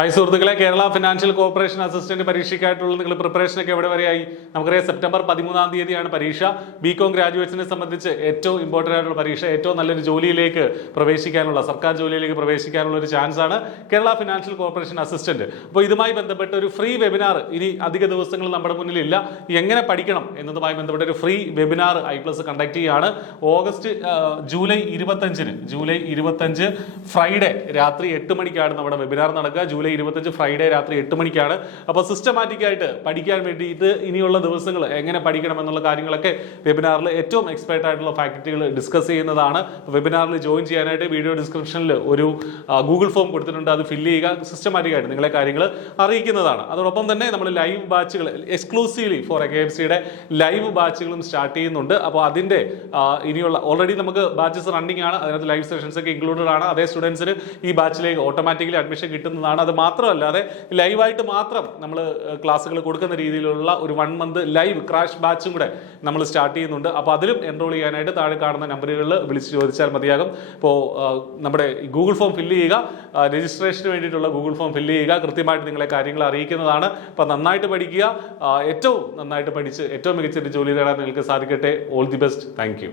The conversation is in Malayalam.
ഹായ് സുഹൃത്തുക്കളെ, കേരള ഫിനാൻഷ്യൽ കോർപ്പറേഷൻ അസിസ്റ്റന്റ് പരീക്ഷയ്ക്കായിട്ടുള്ള നിങ്ങൾ പ്രിപ്പറേഷനൊക്കെ എവിടെ വരെയായി? നമുക്കറിയാം സെപ്റ്റംബർ 13-ാം തീയതിയാണ് പരീക്ഷ. ബികോം ഗ്രാജുവേറ്റ്സിനെ സംബന്ധിച്ച് ഏറ്റവും ഇമ്പോർട്ടൻ്റ് ആയിട്ടുള്ള പരീക്ഷ, ഏറ്റവും നല്ലൊരു ജോലിയിലേക്ക് പ്രവേശിക്കാനുള്ള, സർക്കാർ ജോലിയിലേക്ക് പ്രവേശിക്കാനുള്ള ഒരു ചാൻസ് ആണ് കേരള ഫിനാൻഷ്യൽ കോർപ്പറേഷൻ അസിസ്റ്റന്റ്. അപ്പോൾ ഇതുമായി ബന്ധപ്പെട്ട് ഒരു ഫ്രീ വെബിനാർ ഇനി അധിക ദിവസങ്ങൾ നമ്മുടെ മുന്നിലില്ല. എങ്ങനെ പഠിക്കണം എന്നതുമായി ബന്ധപ്പെട്ട ഒരു ഫ്രീ വെബിനാർ ഐപ്ലസ് കണ്ടക്ട് ചെയ്യുകയാണ്. ജൂലൈ 25 ഫ്രൈഡേ രാത്രി 8 മണിക്കാണ് നമ്മുടെ വെബിനാർ നടക്കുക. ജൂലൈ 25 ഫ്രൈഡേ രാത്രി 8 മണിക്കാണ്. അപ്പോൾ സിസ്റ്റമാറ്റിക് ആയിട്ട് പഠിക്കാൻ വേണ്ടിയിട്ട് ഇനിയുള്ള ദിവസങ്ങൾ എങ്ങനെ പഠിക്കണം എന്നുള്ള കാര്യങ്ങളൊക്കെ വെബിനാറിൽ ഏറ്റവും എക്സ്പേർട്ട് ആയിട്ടുള്ള ഫാക്കൽറ്റികൾ ഡിസ്കസ് ചെയ്യുന്നതാണ്. വെബിനാറിൽ ജോയിൻ ചെയ്യാനായിട്ട് വീഡിയോ ഡിസ്ക്രിപ്ഷനിൽ ഒരു ഗൂഗിൾ ഫോം കൊടുത്തിട്ടുണ്ട്. അത് ഫില്ല് ചെയ്യുക. സിസ്റ്റമാറ്റിക് ആയിട്ട് നിങ്ങളെ കാര്യങ്ങൾ അറിയിക്കുന്നതാണ്. അതോടൊപ്പം തന്നെ നമ്മൾ ലൈവ് ബാച്ചുകൾ എക്സ്ക്ലൂസീവ്ലി ഫോർ KFCയുടെ ലൈവ് ബാച്ചുകളും സ്റ്റാർട്ട് ചെയ്യുന്നുണ്ട്. അപ്പോൾ അതിൻ്റെ ഇനിയുള്ള ഓൾറെഡി നമുക്ക് ബാച്ചസ് റണ്ണിങ് ആണ്. അതിനകത്ത് ലൈവ് സെഷൻസ് ഒക്കെ ഇൻക്ലൂഡഡ് ആണ്. അതേ സ്റ്റുഡൻസിന് ഈ ബാച്ചിലേക്ക് ഓട്ടോമാറ്റിക്കലി അഡ്മിഷൻ കിട്ടുന്നതാണ്. അത് മാത്രമല്ലാതെ ലൈവായിട്ട് മാത്രം നമ്മൾ ക്ലാസ്സുകൾ കൊടുക്കുന്ന രീതിയിലുള്ള ഒരു 1 മന്ത് ലൈവ് ക്രാഷ് ബാച്ചും കൂടെ നമ്മൾ സ്റ്റാർട്ട് ചെയ്യുന്നുണ്ട്. അപ്പോൾ അതിലും എൻറോൾ ചെയ്യാനായിട്ട് താഴെ കാണുന്ന നമ്പറുകളിൽ വിളിച്ച് ചോദിച്ചാൽ മതിയാകും. ഇപ്പോൾ നമ്മുടെ ഗൂഗിൾ ഫോം ഫില്ല് ചെയ്യുക, രജിസ്ട്രേഷന് വേണ്ടിയിട്ടുള്ള ഗൂഗിൾ ഫോം ഫില്ല് ചെയ്യുക. കൃത്യമായിട്ട് നിങ്ങളെ കാര്യങ്ങൾ അറിയിക്കുന്നതാണ്. അപ്പോൾ നന്നായിട്ട് പഠിക്കുക. ഏറ്റവും നന്നായിട്ട് പഠിച്ച് ഏറ്റവും മികച്ചൊരു ജോലി നേടാൻ നിങ്ങൾക്ക് സാധിക്കട്ടെ. All the best. Thank you.